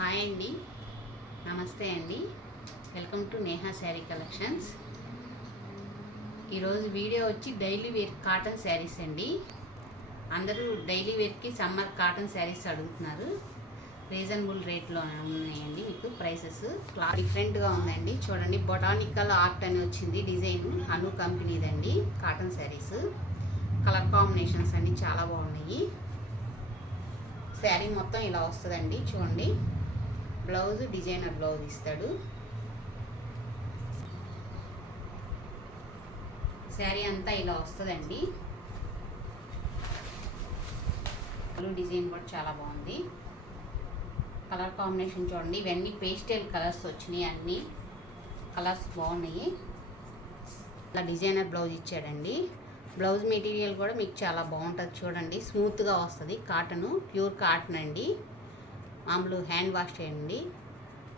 Hi అండి, నమస్తే అండి. Welcome to Neha sari collections. ఈరోజు వీడియో వచ్చి డైలీ వేర్ కాటన్ శారీస్ అండి. అందరూ డైలీ వేర్కి సమ్మర్ కాటన్ శారీస్ అడుగుతున్నారు. రీజనబుల్ రేట్లో ఉన్నాయండి. మీకు ప్రైసెస్ క్లాత్ డిఫరెంట్గా ఉందండి. చూడండి, బొటానికల్ ఆర్ట్ అని వచ్చింది డిజైన్. అను కంపెనీదండి కాటన్ శారీస్. కలర్ కాంబినేషన్స్ అన్నీ చాలా బాగున్నాయి. శారీ మొత్తం ఇలా వస్తుందండి. చూడండి, బ్లౌజ్ డిజైనర్ బ్లౌజ్ ఇస్తాడు. శారీ అంతా ఇలా వస్తుందండి. డిజైన్ కూడా చాలా బాగుంది. కలర్ కాంబినేషన్ చూడండి, ఇవన్నీ పేస్టల్ కలర్స్ వచ్చినాయి. అన్నీ కలర్స్ బాగున్నాయి. ఇలా డిజైనర్ బ్లౌజ్ ఇచ్చాడండి. బ్లౌజ్ మెటీరియల్ కూడా మీకు చాలా బాగుంటుంది. చూడండి, స్మూత్గా వస్తుంది. కాటను, ప్యూర్ కాటన్ అండి. మామూలు హ్యాండ్ వాష్ చేయండి.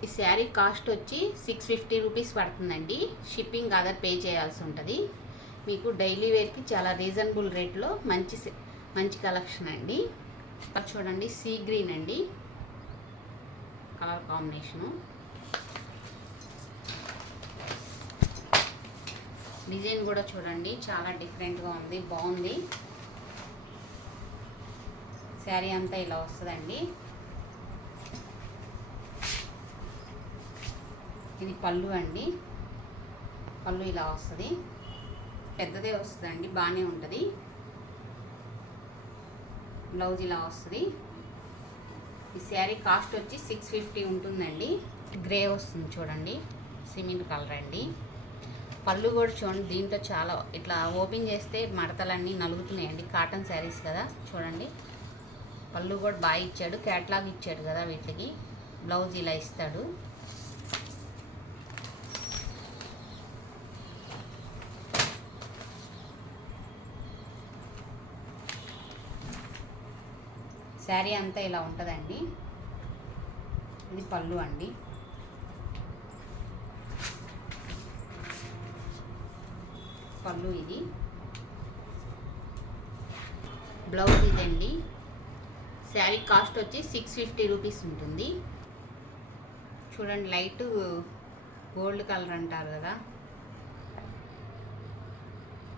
ఈ శారీ కాస్ట్ వచ్చి 650 రూపీస్ పడుతుందండి. షిప్పింగ్ అదర్ పే చేయాల్సి ఉంటుంది. మీకు డైలీ వేర్కి చాలా రీజనబుల్ రేట్లో మంచి కలెక్షన్ అండి. చూడండి, సీ గ్రీన్ అండి కలర్ కాంబినేషను. డిజైన్ కూడా చూడండి, చాలా డిఫరెంట్గా ఉంది, బాగుంది. శారీ అంతా ఇలా వస్తుందండి. ఇది పళ్ళు అండి. పళ్ళు ఇలా వస్తుంది, పెద్దదే వస్తుందండి, బాగానే ఉంటుంది. బ్లౌజ్ ఇలా వస్తుంది. ఈ శారీ కాస్ట్ వచ్చి 650 ఉంటుందండి. గ్రే వస్తుంది చూడండి, సిమెంట్ కలర్ అండి. పళ్ళు కూడా చూడండి, దీంట్లో చాలా ఇట్లా ఓపెన్ చేస్తే మడతలన్నీ నలుగుతున్నాయండి. కాటన్ శారీస్ కదా. చూడండి, పళ్ళు కూడా బాగా ఇచ్చాడు. క్యాట్లాగ్ ఇచ్చాడు కదా వీటికి. బ్లౌజ్ ఇలా ఇస్తాడు. శారీ అంతా ఇలా ఉంటుందండి. ఇది పళ్ళు అండి. పళ్ళు ఇది. బ్లౌజ్ ఇదండి. శారీ కాస్ట్ వచ్చి 650 రూపీస్ ఉంటుంది. చూడండి, లైట్ గోల్డ్ కలర్ అంటారు కదా,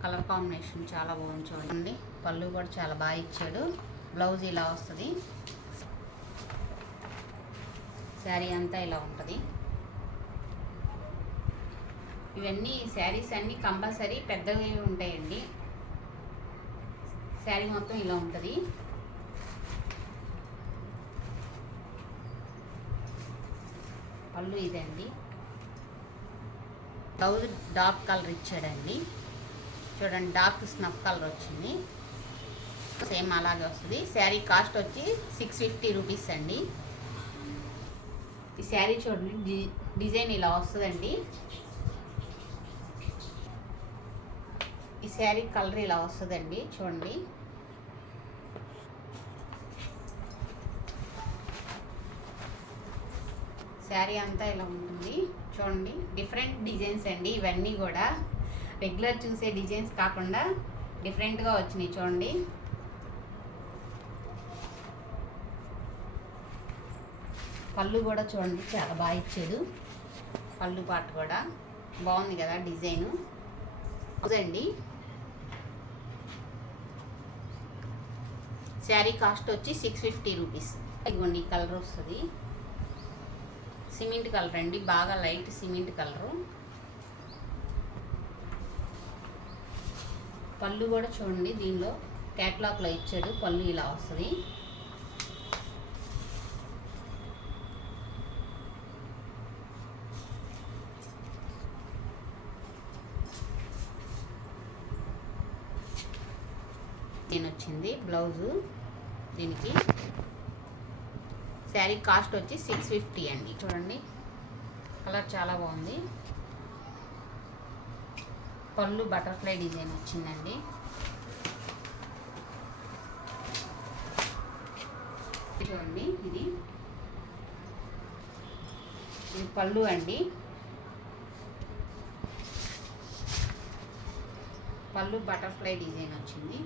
కలర్ కాంబినేషన్ చాలా బాగుంది. చూడండి, పళ్ళు కూడా చాలా బాగా ఇచ్చాడు. బ్లౌజ్ ఇలా వస్తుంది. శారీ అంతా ఇలా ఉంటుంది. ఇవన్నీ శారీస్ అన్నీ కంపల్సరీ పెద్దవి ఉంటాయండి. శారీ మొత్తం ఇలా ఉంటుంది. పళ్ళు ఇదండి. బ్లౌజ్ డార్క్ కలర్ ఇచ్చాడండి. చూడండి, డార్క్ స్నఫ్ కలర్ వచ్చింది. సేమ్ అలాగే వస్తుంది. శారీ కాస్ట్ వచ్చి 650 రూపీస్ అండి. ఈ శారీ చూడండి, డిజైన్ ఇలా వస్తుందండి. ఈ శారీ కలర్ ఇలా వస్తుందండి. చూడండి, శారీ అంతా ఇలా ఉంటుంది. చూడండి, డిఫరెంట్ డిజైన్స్ అండి. ఇవన్నీ కూడా రెగ్యులర్ చూసే డిజైన్స్ కాకుండా డిఫరెంట్గా వచ్చినాయి. చూడండి, పళ్ళు కూడా చూడండి, చాలా బాగా ఇచ్చాడు. పళ్ళు పాట కూడా బాగుంది కదా డిజైను. అండి, శారీ కాస్ట్ వచ్చి 650 రూపీస్. ఇదిగోండి, ఈ కలర్ వస్తుంది. సిమెంట్ కలర్ అండి, బాగా లైట్ సిమెంట్ కలరు. పళ్ళు కూడా చూడండి, దీనిలో క్యాట్లాగ్లో ఇచ్చాడు. పళ్ళు ఇలా వస్తుంది. వచ్చింది బ్లౌజు దీనికి. శారీ కాస్ట్ వచ్చి 650 అండి. చూడండి, కలర్ చాలా బాగుంది. పళ్ళు బటర్ఫ్లై డిజైన్ వచ్చిందండి. చూడండి, ఇది పళ్ళు అండి. పళ్ళు బటర్ఫ్లై డిజైన్ వచ్చింది.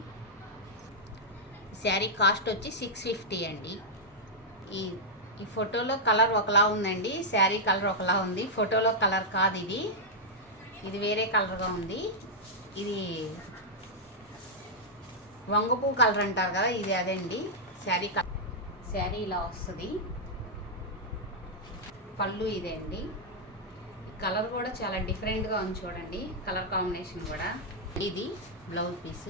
శారీ కాస్ట్ వచ్చి 650 అండి. ఈ ఈ ఫోటోలో కలర్ ఒకలా ఉందండి, శారీ కలర్ ఒకలా ఉంది. ఫోటోలో కలర్ కాదు ఇది, ఇది వేరే కలర్గా ఉంది. ఇది వంగపూ కలర్ అంటారు కదా, ఇది అదండి శారీ కలర్. శారీ ఇలా వస్తుంది, పళ్ళు ఇదే అండి. కలర్ కూడా చాలా డిఫరెంట్గా ఉంది చూడండి, కలర్ కాంబినేషన్ కూడా. ఇది బ్లౌజ్ పీస్.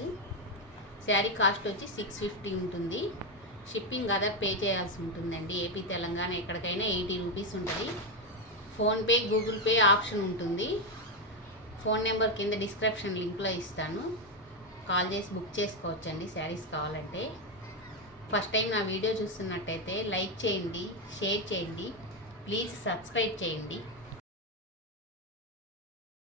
శారీ కాస్ట్ వచ్చి 650 ఉంటుంది. షిప్పింగ్ అదర్ పే చేయాల్సి ఉంటుందండి. ఏపీ తెలంగాణ ఎక్కడికైనా 80 రూపీస్ ఉంటుంది. ఫోన్పే గూగుల్ పే ఆప్షన్ ఉంటుంది. ఫోన్ నెంబర్ కింద డిస్క్రిప్షన్ లింక్లో ఇస్తాను, కాల్ చేసి బుక్ చేసుకోవచ్చండి శారీస్ కావాలంటే. ఫస్ట్ టైం నా వీడియో చూస్తున్నట్టయితే లైక్ చేయండి, షేర్ చేయండి, ప్లీజ్ సబ్స్క్రైబ్ చేయండి.